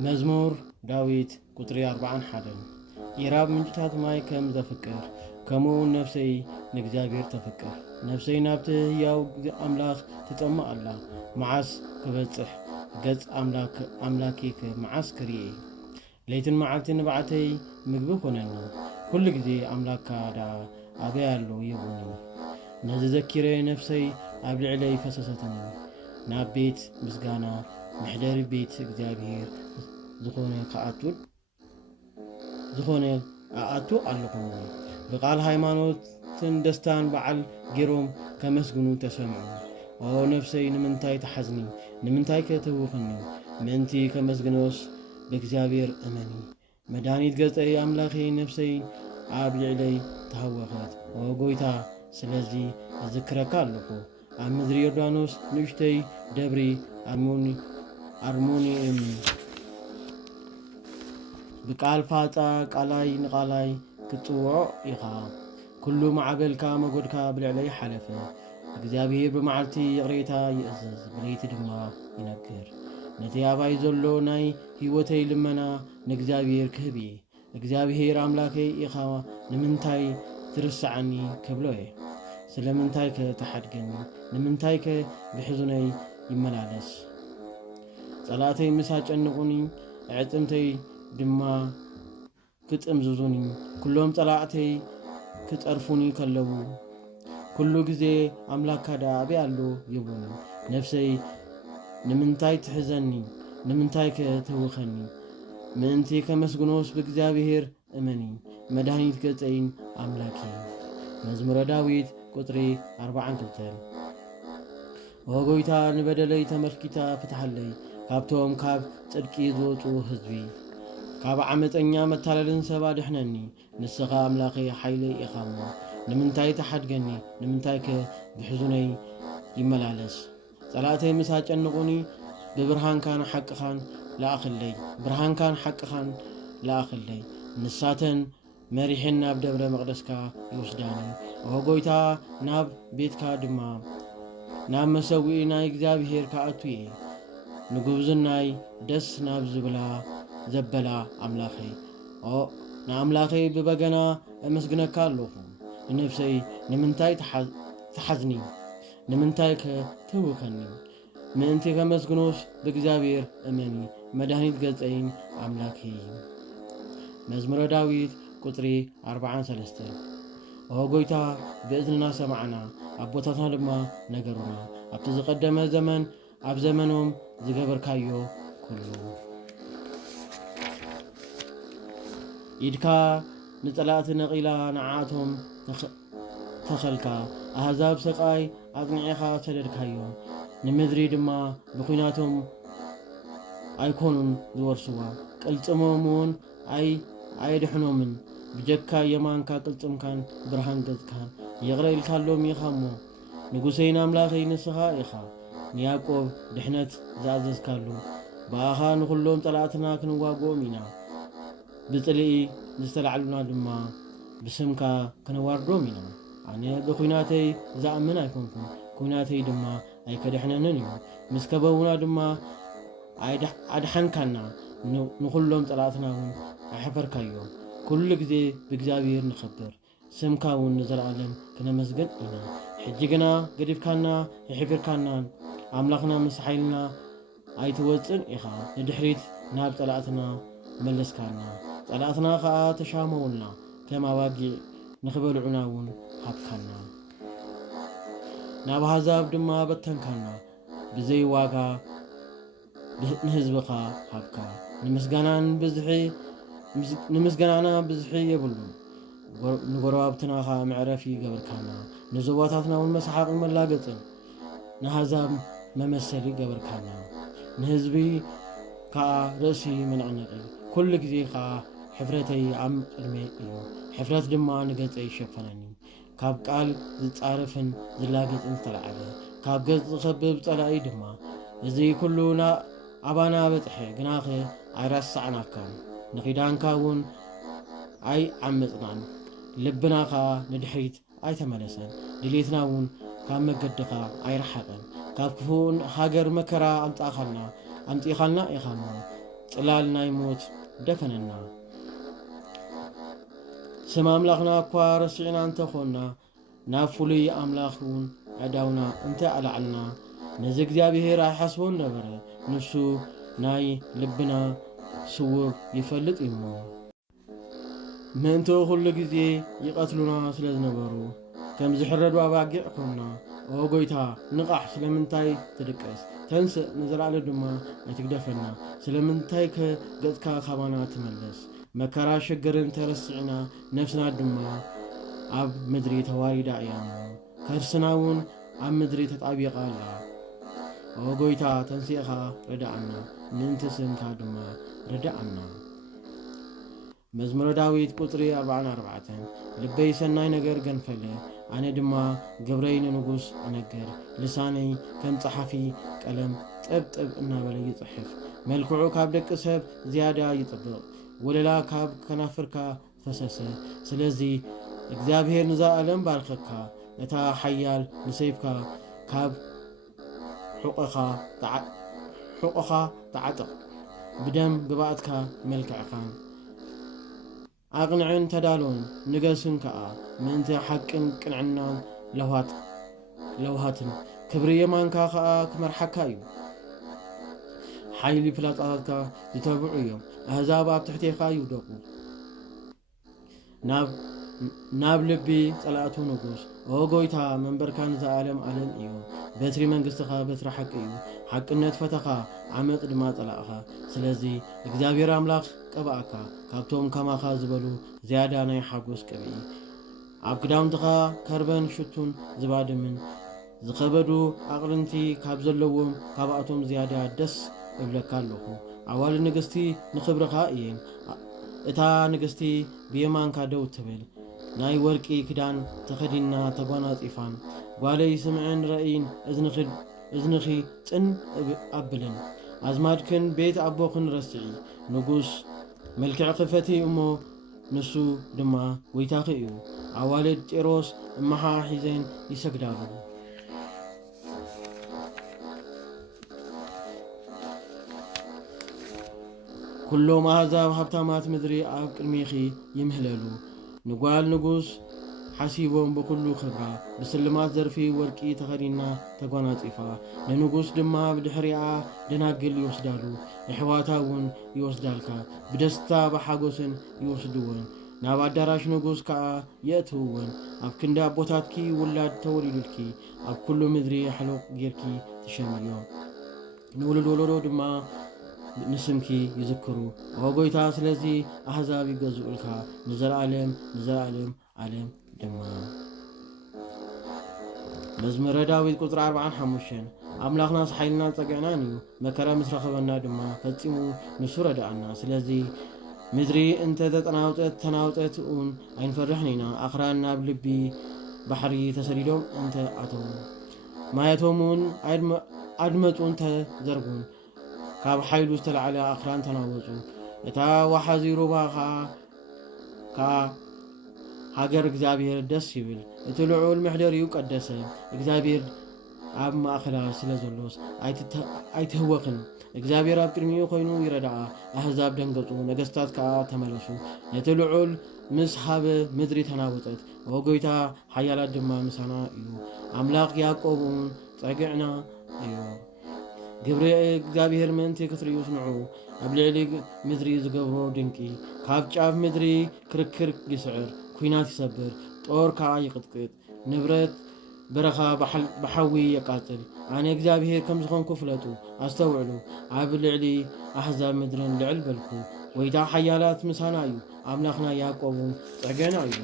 مزمور داويت قطري 41 إيراب من جتات ماي كم ذفكر كمو نفسي نجزابير تفكر نفسي نابته ياو أملاك تتأمى الله معاس كبتصح قز أملاكيك معاس كريه ليتن معلتن نبعتي مقبوخنني كل جدي أملاك دا أبيالو يبوني نذكري نفسي أبلع علي فسستني نابيت مسجانا محدر بيت እግዚአብሔር ዝኾነ አአቱ አለኩም በቃል ሃይማኖትን ደስታን በዓል ጌሮም ከመስግኑ ተሰምዑ ኦ ነፍሰይ ንምንታይ ተሐዝኒ ንምንታይ ከተውኽኒ ምንቲ ከመስግኖስ በእግዚአብሔር እመኒ መድኃኒት ገጸይ አምላኬ ነፍሰይ ኣብ ልዕለይ ተሃወኸት ኦ ጎይታ ስለዚ እዝክረካ ኣለኹ ኣብ ምድሪ ዮርዳኖስ ንእሽተይ ደብሪ አርሞኒየም بقال فاتا قالاي نقالاي كتوع إخا كل معبلكا مقودكا بالعلي حلفة እግዚአብሔር በመዓልቲ ይቕሬታ ይእዘዝ ብለይቲ ድማ ይነግር ነቲ ኣባይ ዘሎ ናይ ህይወተይ ልመና ንእግዚአብሔር ክህብ እግዚአብሔር አምላከይ ኢኻ ንምንታይ ትርስዓኒ ክብሎ ስለምንታይ ከተሓድገኒ ንምንታይ ብሕዙነይ ይመላለስ ጸላተይ ምሳጨንቁኒ ዕጥምተይ ድማ ክጥምዝዙኒ ኩሎም ጸላእተይ ክጠርፉኒ ከለቡ ኩሉ ጊዜ አምላካ ዳቤ አሎ ይቡኒ ነፍሰይ ንምንታይ ትሕዘኒ ንምንታይ ከተውኸኒ ምንቲ ከመስግኖስ በእግዚአብሔር እመኒ መድኃኒት ገጸይን አምላኬ መዝሙረ ዳዊት ቁጥሪ 42 ወጎይታ ንበደለይ ተመልኪታ ፍትሐለይ ካብቶም ካብ ጽድቂ ዝወጡ ህዝቢ ካብ ዓመፀኛ መታለልን ሰባ ድሕነኒ ንስኻ አምላኬ ሓይለይ ኢኻሞ ንምንታይ ተሓድገኒ ንምንታይ ብሕዙነይ ይመላለስ ጸላእተይ ምሳጨንቁኒ ብብርሃንካን ሓቅኻን ለኣኽለይ ብርሃንካን ሓቅኻን ለኣኽለይ ንሳተን መሪሕን ናብ ደብረ መቕደስካ ይወስዳኒ ኦ ጎይታ ናብ ቤትካ ድማ ናብ መሰዊኢ ናይ እግዚአብሔር ከኣቱ ንጉብዝናይ ደስ ናብ ዝብላ ዘበላ አምላኬ ኦ ንአምላኬ በበገና እመስግነካ ኣለኹ ነፍሰይ ንምንታይ ተሐዝኒ ንምንታይ ከተውኸኒ ምንቲ ከመስግኖስ በእግዚአብሔር እመኒ መድኃኒት ገጸይን አምላኬ መዝሙረ ዳዊት ቁጥሪ 43 ኦ ጎይታ በእዝንና ሰማዕና አቦታትና ድማ ነገሩና ኣብቲ ዝቀደመ ዘመን ኣብ ዘመኖም ዝገበርካዮ ኩሉ ኢድካ ንጸላእት ነቂላ ንዓቶም ተኸልካ ኣሕዛብ ሰቃይ ኣጽኒዕኻ ሰደድካዮ ንምድሪ ድማ ብኹናቶም ኣይኮኑን ዝወርሱዋ ቅልጽሞምን ኣይድሕኖምን ብጀካ የማንካ ቅልጽምካን ብርሃን ገጽካን ይቕረኢልካሎም ኢኻሞ ንጉሰይን አምላኸይ ንስኻ ኢኻ ንያዕቆብ ድሕነት ዝኣዘዝካሉ በኣኻ ንኹሎም ጸላእትና ክንዋግኦም ኢና ብጽልኢ ዝተላዕሉና ድማ ብስምካ ክነዋርዶም ኢና ኣነ ብኹናተይ ዝኣምን ኣይኮንኩን ኩናተይ ድማ ኣይከድሕነንን እዩ ምስ ከበቡና ድማ ኣድሓንካና ንኹሎም ጸላእትና እውን ኣሕፈርካዮ ኩሉ ጊዜ ብእግዚአብሔር ንኸብር ስምካ እውን ንዘለዓለም ክነመስግን ኢና ሕጂ ግና ገዲፍካና ይሕፊርካናን አምላኽና ምስ ሓይልና ኣይትወፅን ኢኻ ንድሕሪት ናብ ጸላእትና መለስካና ጸላእትና ከዓ ተሻመውና ከም ኣባጊዕ ንኽበልዑና እውን ሃብካና ናብ ኣሕዛብ ድማ በተንካና ብዘይ ዋጋ ንህዝብኻ ሃብካ ንምስጋናና ብዝሒ የብሉ ንጎረባብትናኻ መዕረፊ ገበርካና ንዞባታትና እውን መስሓቅን መላገፅን ንኣሕዛብ መመሰሊ ገበርካና ንህዝቢ ከዓ ርእሲ መንዕነቂ ኩሉ ጊዜ ከዓ ሕፍረተይ ኣብ ቅድሜ እዩ ሕፍረት ድማ ንገጸይ ይሸፈነኒ ካብ ቃል ዝጻረፍን ዝላገጥን ዝተለዓለ ካብ ገጽ ዝኸብብ ጸላኢ ድማ እዚ ኩሉ ኣባና በጽሐ ግናኸ ኣይራስዓናካን ንኺዳንካ እውን ኣይ ዓመፅናን ልብናኻ ንድሕሪት ኣይተመለሰን ድሌትና እውን ካብ መገድኻ ኣይረሓቐን ካብ ክፉን ሃገር መከራ ኣምጢኻልና ኢኻሞ ጽላል ናይ ሞት ደፈነና ስም ኣምላኽና እኳ ረሲዕና እንተኾና ናብ ፍሉይ ኣምላኽ እውን ኣዳውና እንታይ ኣላዓልና ነዚ እግዚኣብሔር ኣይሓስቦን ነበረ ንሱ ናይ ልብና ስውር ይፈልጥ እዩ ምእንተ ኩሉ ግዜ ይቐትሉና ስለ ዝነበሩ ከም ዝሕረዱ ኣባጊዕ ኮንና ኦ ጎይታ ንቓሕ ስለምንታይ ትድቀስ ተንስእ ንዘለዓለ ድማ ኣይትግደፈና ስለምንታይ ከገጽካ ካባና ትመለስ መከራ ሽግርን ተረሲዕና ነፍስና ድማ ኣብ ምድሪ ተዋሪዳ እያ ከርስና እውን ኣብ ምድሪ ተጣቢቓ ኣላ ኦ ጎይታ ተንሲእኻ ረዳኣና ምእንቲ ስምካ ድማ ረዳኣና መዝሙረ ዳዊት ቁጥሪ 44 ልበይ ሰናይ ነገር ገንፈለ ኣነ ድማ ግብረይ ንንጉስ እነግር ልሳነይ ከም ጸሓፊ ቀለም ጠብጠብ እናበለ ይጽሕፍ መልክዑ ካብ ደቂ ሰብ ዝያዳ ይጥብቕ ወለላ ካብ ከናፍርካ ፈሰሰ ስለዚ እግዚአብሔር ንዘለዓለም ባርከካ እታ ሓያል ንሰይፍካ ካብ حقوقها تعتق بدم قبعتك ملكع خان أقنعن تدالون نقسن كأ من انت حقن كنعنا لوهاتن كبرية مانكا خاء كمر حكايو حيلي فلاتاتك يتابعيهم أهزابات تحتي خايو دوقو ناب لبي صلاتو نغوس او غويتا منبركان زعالم عالم ايو بتري منغستخا بتر حق ايو حقنت فتخا عمق دما صلاخا سلازي እግዚአብሔር አምላክ ቀባአካ ካብቶም ከማኻ ዝበሉ ዝያዳ ናይ ሓጎስ ቀቢ ኣብ ግዳውንትኻ ከርበን ሽቱን ዝባድምን ዝኸበዱ ኣቅርንቲ ካብ ዘለዎም ካብኣቶም ዝያዳ ደስ እብለካ ኣለኹ ኣዋል ንግስቲ ንኽብርኻ እየን እታ ንግስቲ ብየማንካ ደው ትብል ናይ ወርቂ ክዳን ተኸዲና ተጓናጺፋን ጓለይ ስምዕን ረእይን እዝንኺ ጽን ኣብልን ኣዝማድክን ቤት ኣቦኽን ረስዒ ንጉስ መልክዕ ክፈቲ እሞ ንሱ ድማ ወይታኺ እዩ ኣዋልድ ጤሮስ እመሓ ሒዘን ይሰግዳሉ ኩሎም ኣሕዛብ ሃብታማት ምድሪ ኣብ ቅድሚኺ ይምህለሉ ንጓል ንጉስ ሓሲቦም በኩሉ ክብራ ብስልማት ዘርፊ ወርቂ ተኸዲና ተጓናጺፋ ንንጉስ ድማ ብድሕሪኣ ደናግል ይወስዳሉ ኣሕዋታ እውን ይወስዳልካ ብደስታ ብሓጎስን ይወስድዎን ናብ ኣዳራሽ ንጉስ ከዓ የእትውዎን ኣብ ክንዲ ኣቦታትኪ ውላድ ተወሊዱልኪ ኣብ ኩሉ ምድሪ ሕሉቕ ጌርኪ ትሸምዮ ንውሉድ ወለዶ ድማ ንስምኪ ይዝክሩ ወጎይታ ስለዚ ኣሕዛብ ይገዝኡልካ ንዘለዓለም ዓለም ድማ መዝሙረ ዳዊት ቁጥሪ 45 ኣምላኽናስ ሓይልና ጸጋዕናን እዩ መከራ ምስ ረኸበና ድማ ፈጺሙ ንሱ ረዳኣና ስለዚ ምድሪ እንተ ተናውጠት እውን ኣይንፈርሕን ኢና ኣኽራን ናብ ልቢ ባሕሪ ተሰዲዶም እንተ ኣተው ማየቶም እውን ኣድመፁን ተዘርጉን ካብ ሓይሉ ዝተለዓለ ኣኽራን ተናወፁ እታ ዋሓዚ ሩባኻ ሃገር እግዚአብሔር ደስ ይብል እቲ ልዑል ምሕደሪኡ ቀደሰ እግዚአብሔር ኣብ ማእኸላ ስለ ዘሎስ ኣይትህወኽን እግዚአብሔር ኣብ ቅድሚኡ ኮይኑ ይረዳኣ ኣሕዛብ ደንገጹ ነገስታት ከዓ ተመለሱ ነቲ ልዑል ምስ ሃበ ምድሪ ተናወጠት ወጎይታ ሓያላት ድማ ምሳና እዩ ኣምላኽ ያዕቆብን ጸጊዕና እዩ ግብሪ እግዚአብሔር ምንቲ ክትርእዩ ስምዑ ኣብ ልዕሊ ምድሪ ዝገብሮ ድንቂ ካብ ጫፍ ምድሪ ክርክር ይስዕር ኩናት ይሰብር ጦር ከዓ ይቅጥቅጥ ንብረት በረኻ በሓዊ የቃጽል ኣነ እግዚአብሔር ከም ዝኾንኩ ፍለጡ ኣስተውዕሉ ኣብ ልዕሊ ኣሕዛብ ምድርን ልዕል በልኩ ወይታ ሓያላት ምሳና እዩ ኣምላኽና ያዕቆብን ጸጋና እዩ